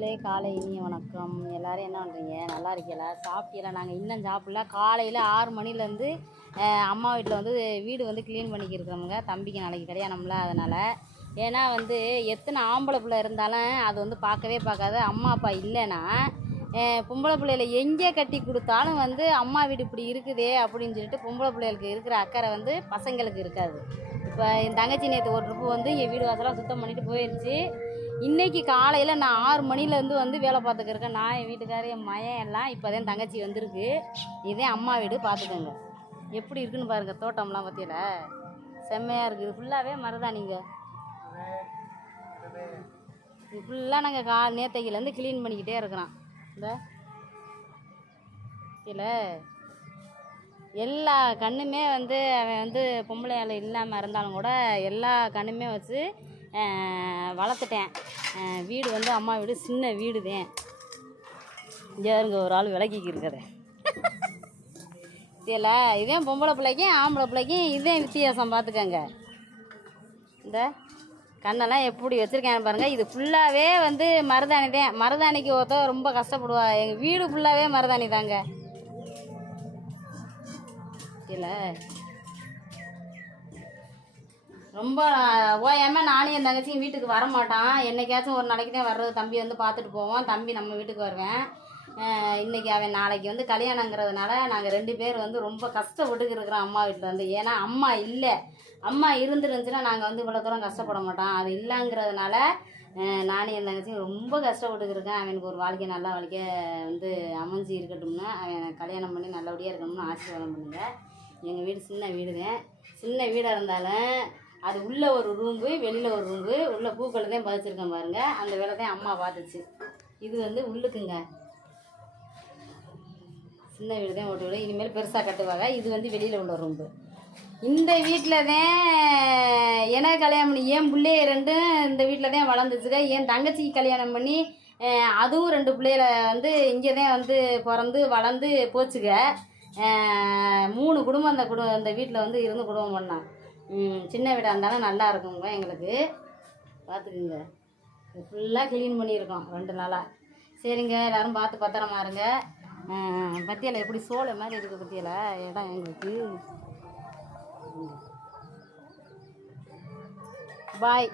உறவுகளே, காலை இனிய வணக்கம். எல்லோரும் என்ன பண்ணுறீங்க? நல்லா இருக்கீங்களா? சாப்பிட்டீங்களா? நாங்கள் இன்னும் சாப்பிடல. காலையில் 6 மணிலேருந்து அம்மா வீட்டில் வந்து வீடு வந்து க்ளீன் பண்ணிக்கிருக்கிறோமுங்க. தம்பிக்கு நாளைக்கு கல்யாணம்ல, அதனால். ஏன்னா வந்து எத்தனை ஆம்பளை பிள்ளை இருந்தாலும் அது வந்து பார்க்காது. அம்மா அப்பா இல்லைன்னா பொம்பளை பிள்ளைகளை எங்கே கட்டி கொடுத்தாலும் வந்து அம்மா வீடு இப்படி இருக்குதே அப்படின்னு சொல்லிட்டு பொம்பளை பிள்ளைகளுக்கு இருக்கிற அக்கறை வந்து பசங்களுக்கு இருக்காது. இப்போ என் தங்கச்சி நேற்று ஒரு ட்ரிப்பு வந்து என் வீடு வாசலாம் சுத்தம் பண்ணிட்டு போயிடுச்சு. இன்றைக்கி காலையில் நான் 6 மணிலேருந்து வந்து வேலை பார்த்துக்கிருக்கேன். நான் என் வீட்டுக்காரர் என் மயன் எல்லாம் இப்போ தான் தங்கச்சி வந்திருக்கு. இதே அம்மா வீடு, பார்த்துக்கோங்க எப்படி இருக்குன்னு பாருங்கள். தோட்டம்லாம் பற்றியில செம்மையாக இருக்குது. ஃபுல்லாகவே மருதாணிங்க. இது ஃபுல்லாக நாங்கள் நேற்றைக்கிலேருந்து க்ளீன் பண்ணிக்கிட்டே இருக்கிறோம். இந்த இல்லை எல்லா கண்ணுமே வந்து அவன் வந்து பொம்பளை ஆள் இல்லாமல் இருந்தாலும் கூட எல்லா கண்ணுமே வச்சு வளர்த்துட்டேன். வீடு வந்து அம்மா வீடு சின்ன வீடு தான். இங்கே இருங்க ஒரு ஆள் விளக்கிக்கு இருக்கிறத இல்லை. இதே பொம்பளை பிள்ளைக்கும் ஆம்பளை பிள்ளைக்கும் இதே வித்தியாசம் பார்த்துக்கங்க. இந்த கண்ணெல்லாம் எப்படி வச்சுருக்கேன் பாருங்கள். இது ஃபுல்லாகவே வந்து மருதாணி தான். மருதாணிக்கு ஒருத்தர் ரொம்ப கஷ்டப்படுவா. எங்கள் வீடு ஃபுல்லாகவே மருதாணி தாங்க. இல்லை ரொம்ப ஓயாமல் நானும் என் தங்கச்சியும் வீட்டுக்கு வர மாட்டான். என்னைக்காச்சும் ஒரு நாளைக்கு தான் வர்றது. தம்பி வந்து பார்த்துட்டு போவோம். தம்பி நம்ம வீட்டுக்கு வருவேன். இன்றைக்கி அவன் நாளைக்கு வந்து கல்யாணங்கிறதுனால நாங்கள் 2 பேர் வந்து ரொம்ப கஷ்டப்பட்டுக்கு இருக்கிறோம் அம்மா வீட்டில் வந்து. ஏன்னா அம்மா இல்லை. அம்மா இருந்துருந்துச்சுன்னா நாங்கள் வந்து இவ்வளோ தூரம் கஷ்டப்பட மாட்டோம். அது இல்லைங்கிறதுனால நானும் என் தங்கச்சியும் ரொம்ப கஷ்டப்பட்டுக்கிருக்கேன். அவனுக்கு ஒரு வாழ்க்கை நல்ல வாழ்க்கை வந்து அமைஞ்சு இருக்கட்டும்னு, அவன் கல்யாணம் பண்ணி நல்லபடியாக இருக்கணும்னு ஆசீர்வாதம் பண்ணுங்க. எங்கள் வீடு சின்ன வீடுங்க. சின்ன வீடாக இருந்தாலும் அது உள்ளே ஒரு ரூம்பு, வெளியில் ஒரு ரூம்பு. உள்ளே பூக்கள் தான் பதிச்சிருக்கேன் பாருங்கள். அந்த வேலை தான் அம்மா பார்த்துச்சு. இது வந்து உள்ளுக்குங்க. சின்ன வீடு தான், ஓட்டு வீடு. இனிமேல் பெருசாக கட்டுவாங்க. இது வந்து வெளியில் உள்ள ரூம்பு. இந்த வீட்டில் தான் எனக்கு கல்யாணம் பண்ணி என் பிள்ளைய 2 இந்த வீட்டில் தான் வளர்ந்துச்சுங்க. என் தங்கச்சிக்கு கல்யாணம் பண்ணி அதுவும் 2 பிள்ளைகளை வந்து இங்கே தான் வந்து பிறந்து வளர்ந்து போச்சுங்க. 3 குடும்பம் அந்த வீட்டில் வந்து இருந்து குடும்பம் பண்ணான். சின்ன வீடாக இருந்தாலும் நல்லா இருக்குங்க எங்களுக்கு. பார்த்துக்குங்க. ஃபுல்லாக க்ளீன் பண்ணியிருக்கோம் 2 நாளாக. சரிங்க, எல்லோரும் பார்த்து பத்திரமா இருங்க. பத்தியில் எப்படி சோளை மாதிரி இருக்குது பத்தியில் இடம் எங்களுக்கு. பாய்.